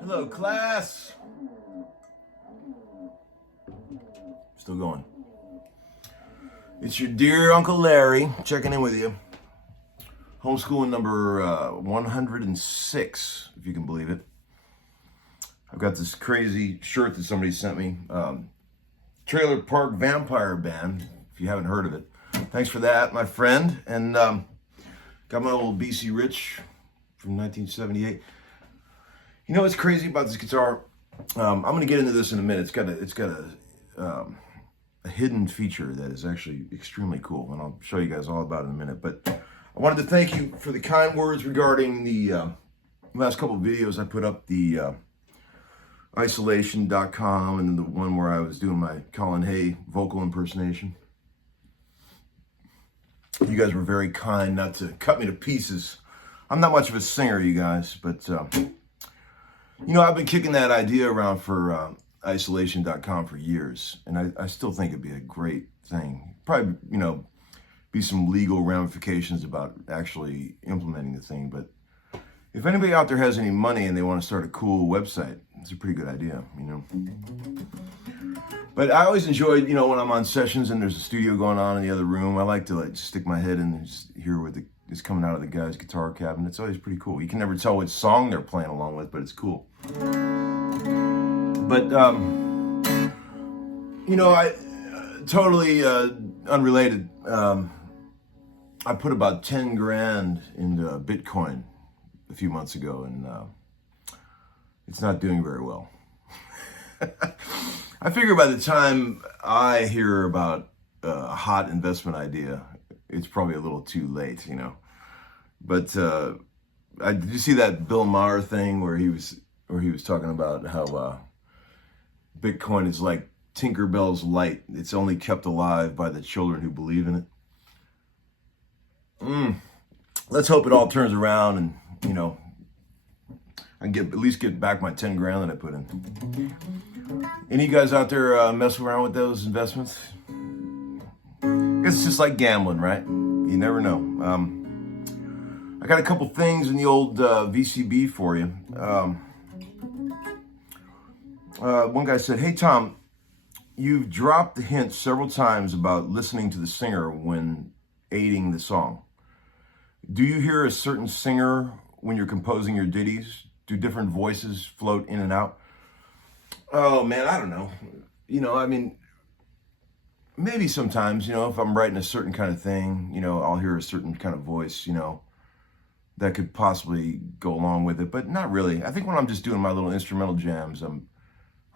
Hello, class. Still going. It's your dear Uncle Larry checking in with you. Homeschooling number 106, if you can believe it. I've got this crazy shirt that somebody sent me. Trailer Park Vampire Band, if you haven't heard of it. Thanks for that, my friend. And got my old BC Rich from 1978. You know what's crazy about this guitar? I'm going to get into this in a minute. It's got a hidden feature that is actually extremely cool, and I'll show you guys all about it in a minute. But I wanted to thank you for the kind words regarding the last couple of videos I put up, the isolation.com and the one where I was doing my Colin Hay vocal impersonation. You guys were very kind not to cut me to pieces. I'm not much of a singer, you guys, but you know, I've been kicking that idea around for isolation.com for years, and I still think it'd be a great thing. Probably, you know, be some legal ramifications about actually implementing the thing, but if anybody out there has any money and they want to start a cool website, it's a pretty good idea, you know. But I always enjoyed, you know, when I'm on sessions and there's a studio going on in the other room, I like to like stick my head in and just hear what is coming out of the guy's guitar cabinet. It's always pretty cool. You can never tell what song they're playing along with, but it's cool. But, you know, I totally unrelated. I put about 10 grand into Bitcoin a few months ago, and it's not doing very well. I figure by the time I hear about a hot investment idea, it's probably a little too late, you know. But did you see that Bill Maher thing where he was talking about how Bitcoin is like Tinkerbell's light? It's only kept alive by the children who believe in it. Let's hope it all turns around and, you know, I can at least get back my 10 grand that I put in. Any of you guys out there messing around with those investments? It's just like gambling, right? You never know. I got a couple things in the old VCB for you. One guy said, "Hey Tom, you've dropped the hint several times about listening to the singer when aiding the song. Do you hear a certain singer when you're composing your ditties? Do different voices float in and out? Oh man, I don't know. I mean, maybe sometimes, if I'm writing a certain kind of thing, I'll hear a certain kind of voice, that could possibly go along with it, but not really. I think when I'm just doing my little instrumental jams, I'm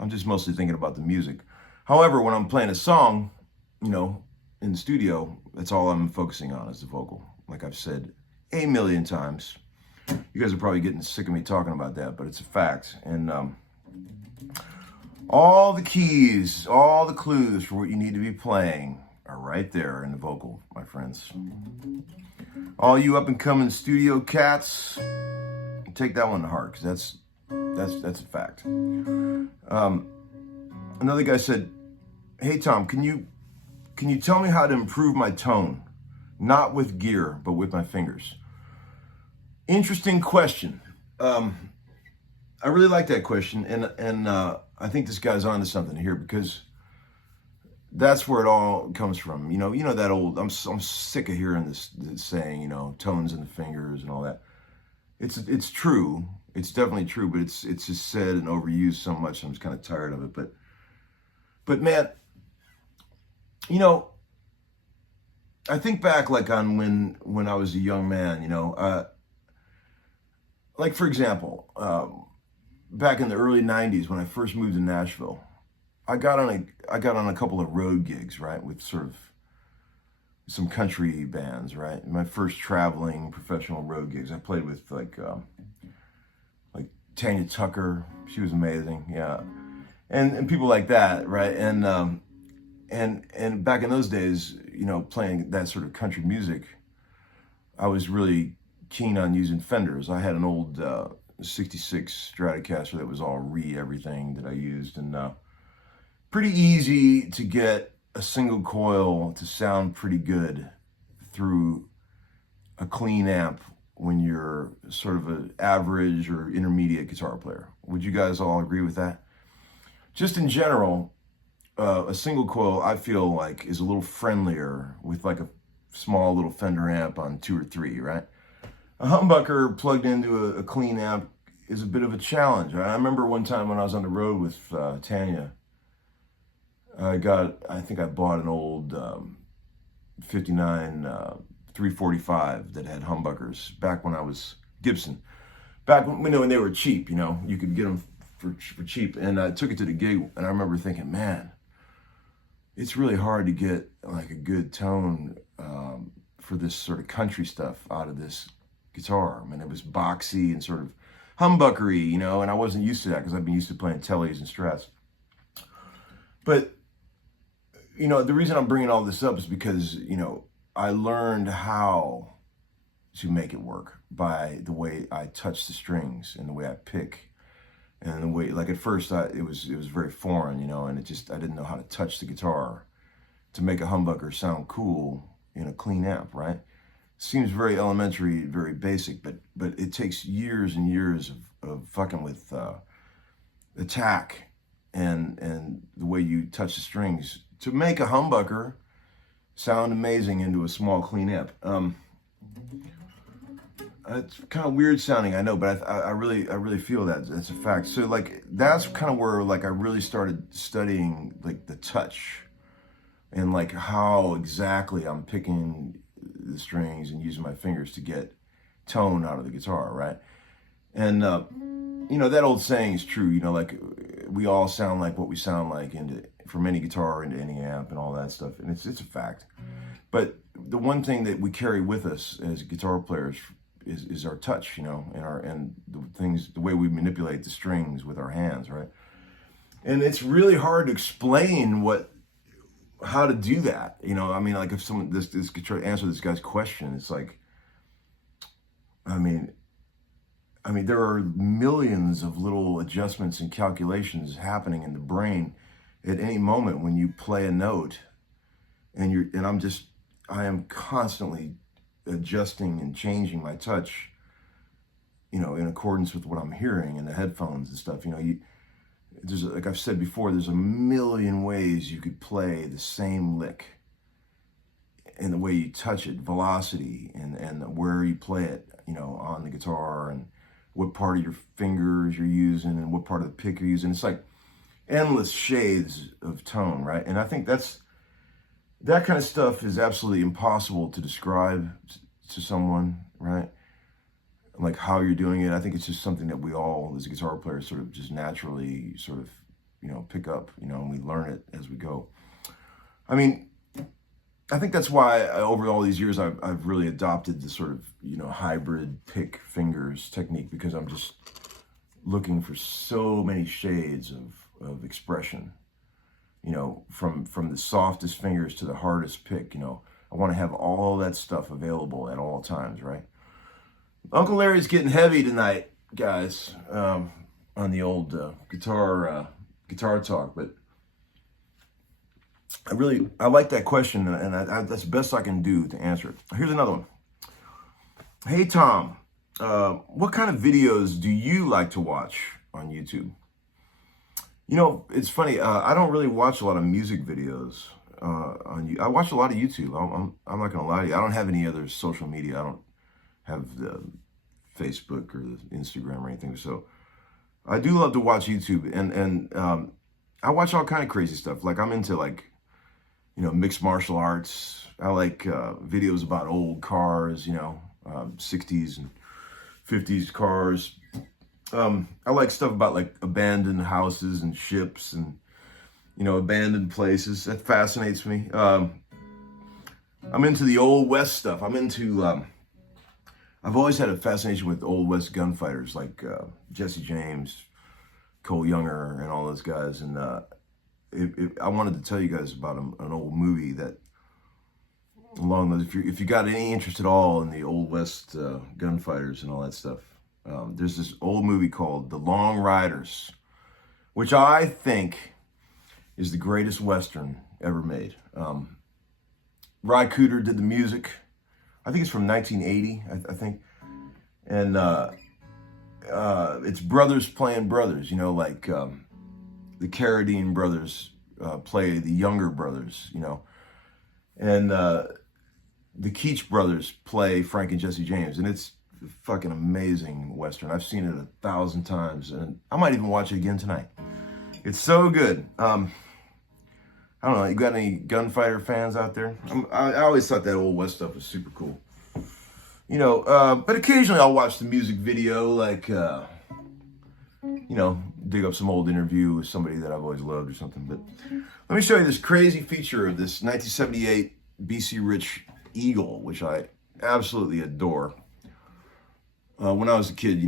just mostly thinking about the music. However, when I'm playing a song, in the studio, that's all I'm focusing on is the vocal. Like I've said a million times. You guys are probably getting sick of me talking about that, but it's a fact. And all the keys, all the clues for what you need to be playing are right there in the vocal, my friends. All you up and coming studio cats, take that one to heart, because that's a fact. Another guy said, "Hey Tom, can you tell me how to improve my tone, not with gear but with my fingers?" Interesting question. I really like that question, and I think this guy's onto something here, because that's where it all comes from. You know that old. I'm sick of hearing this saying, tones in the fingers and all that. It's true. It's definitely true, but it's just said and overused so much. I'm just kind of tired of it. But man, I think back like on when I was a young man. Like for example, back in the early '90s when I first moved to Nashville, I got on a couple of road gigs, right, with sort of some country bands, right. My first traveling professional road gigs, I played with like Tanya Tucker. She was amazing, yeah, and people like that, right. And back in those days, playing that sort of country music, I was really keen on using Fenders. I had an old '66 Stratocaster that was all everything that I used, and pretty easy to get a single coil to sound pretty good through a clean amp when you're sort of an average or intermediate guitar player. Would you guys all agree with that? Just in general, a single coil, I feel like, is a little friendlier with like a small little Fender amp on 2 or 3, right? A humbucker plugged into a clean amp is a bit of a challenge. I remember one time when I was on the road with Tanya, I think I bought an old 59 345 that had humbuckers back when I was Gibson. Back when they were cheap, you could get them for cheap. And I took it to the gig, and I remember thinking, man, it's really hard to get like a good tone for this sort of country stuff out of this guitar. I mean, it was boxy and sort of humbuckery, and I wasn't used to that because I've been used to playing Tellys and Strats. But, the reason I'm bringing all this up is because, I learned how to make it work by the way I touch the strings and the way I pick and the way, like at first it was very foreign, and I didn't know how to touch the guitar to make a humbucker sound cool in a clean amp, right? Seems very elementary, very basic, but it takes years and years of fucking with attack and the way you touch the strings to make a humbucker sound amazing into a small clean amp. It's kind of weird sounding, I know, but I really feel that that's a fact. So like that's kind of where like I really started studying like the touch and like how exactly I'm picking the strings and using my fingers to get tone out of the guitar, right? And that old saying is true, like we all sound like what we sound like from any guitar into any amp and all that stuff, and it's a fact. But the one thing that we carry with us as guitar players is our touch, and the way we manipulate the strings with our hands, right? And it's really hard to explain how to do that. I mean, like if someone this could try to answer this guy's question, it's like, I mean, there are millions of little adjustments and calculations happening in the brain at any moment when you play a note, and I am constantly adjusting and changing my touch, in accordance with what I'm hearing in the headphones and stuff. There's, like I've said before, there's a million ways you could play the same lick, in the way you touch it, velocity, and where you play it, you know, on the guitar, and what part of your fingers you're using and what part of the pick you're using. It's like endless shades of tone, right? And I think that kind of stuff is absolutely impossible to describe to someone, right? Like how you're doing it. I think it's just something that we all, as guitar players, sort of just naturally sort of, you know, pick up, you know, and we learn it as we go. I mean, I think that's why over all these years I've really adopted the sort of, you know, hybrid pick fingers technique, because I'm just looking for so many shades of expression, you know, from the softest fingers to the hardest pick. You know, I want to have all that stuff available at all times, right? Uncle Larry's getting heavy tonight, guys, on the old guitar talk, but I like that question, and that's the best I can do to answer it. Here's another one. Hey, Tom, what kind of videos do you like to watch on YouTube? You know, it's funny. I don't really watch a lot of music videos I watch a lot of YouTube. I'm not gonna lie to you. I don't have any other social media. I don't have the Facebook or the Instagram or anything. So I do love to watch YouTube, and I watch all kind of crazy stuff. Like I'm into mixed martial arts. I like videos about old cars, 60s and 50s cars. I like stuff about like abandoned houses and ships and, abandoned places. That fascinates me. I'm into the Old West stuff. I'm into, I've always had a fascination with Old West gunfighters like Jesse James, Cole Younger, and all those guys. And I wanted to tell you guys about an old movie that, along those, if you got any interest at all in the Old West gunfighters and all that stuff, there's this old movie called The Long Riders, which I think is the greatest Western ever made. Ry Cooder did the music. I think it's from 1980, I think. And it's brothers playing brothers, like the Carradine brothers play the younger brothers, and the Keach brothers play Frank and Jesse James. And it's a fucking amazing Western. I've seen it 1,000 times, and I might even watch it again tonight. It's so good. I don't know, you got any gunfighter fans out there? I always thought that Old West stuff was super cool. But occasionally I'll watch the music video, like, dig up some old interview with somebody that I've always loved or something. But let me show you this crazy feature of this 1978 BC Rich Eagle, which I absolutely adore. When I was a kid,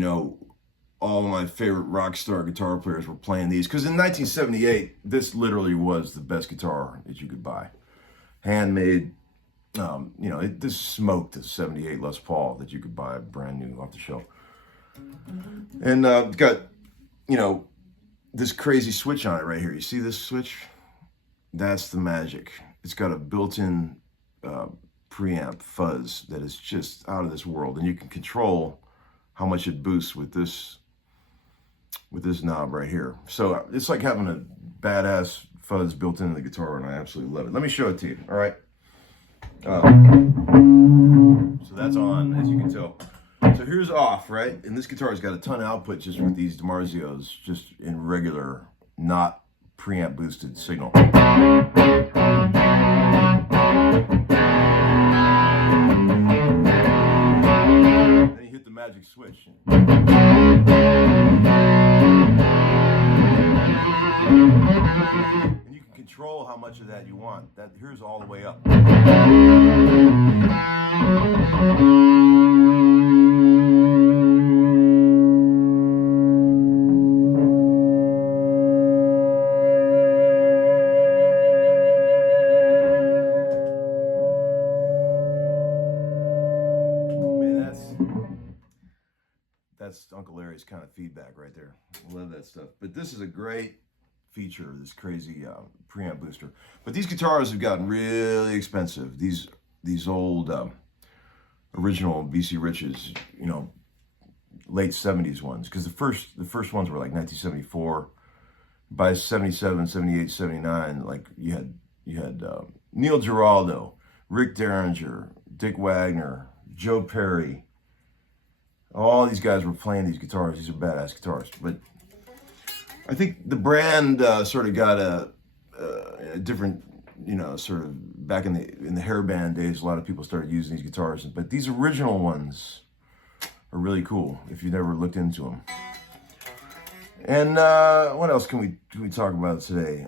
all of my favorite rock star guitar players were playing these, because in 1978, this literally was the best guitar that you could buy. Handmade, this smoked the 78 Les Paul that you could buy brand new off the shelf. And it's got, this crazy switch on it right here. You see this switch? That's the magic. It's got a built-in preamp fuzz that is just out of this world, and you can control how much it boosts with this knob right here. So it's like having a badass fuzz built into the guitar, and I absolutely love it. Let me show it to you, all right? So that's on, as you can tell. So here's off, right? And this guitar's got a ton of output just with these DiMarzios, just in regular, not preamp boosted signal. Then you hit the magic switch. And you can control how much of that you want. Here's all the way up. That's Uncle Larry's kind of feedback right there. I love that stuff. But this is a great feature of this crazy preamp booster. But these guitars have gotten really expensive. These old original BC Riches, late 70s ones, because the first ones were like 1974. By 77, 78, 79, like you had Neil Giraldo, Rick Derringer, Dick Wagner, Joe Perry. All these guys were playing these guitars. These are badass guitars. But I think the brand sort of got a different, sort of back in the hairband days, a lot of people started using these guitars. But these original ones are really cool if you've never looked into them. And what else can we talk about today?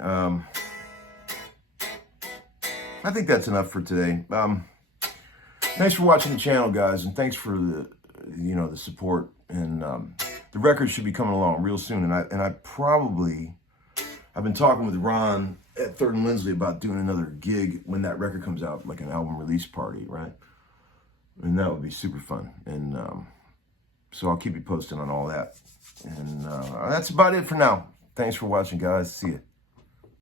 I think that's enough for today. Thanks for watching the channel, guys, and thanks for the support. And the record should be coming along real soon. And I've been talking with Ron at Third and Lindsley about doing another gig when that record comes out, like an album release party, right? And that would be super fun. And so I'll keep you posted on all that. And that's about it for now. Thanks for watching, guys. See ya.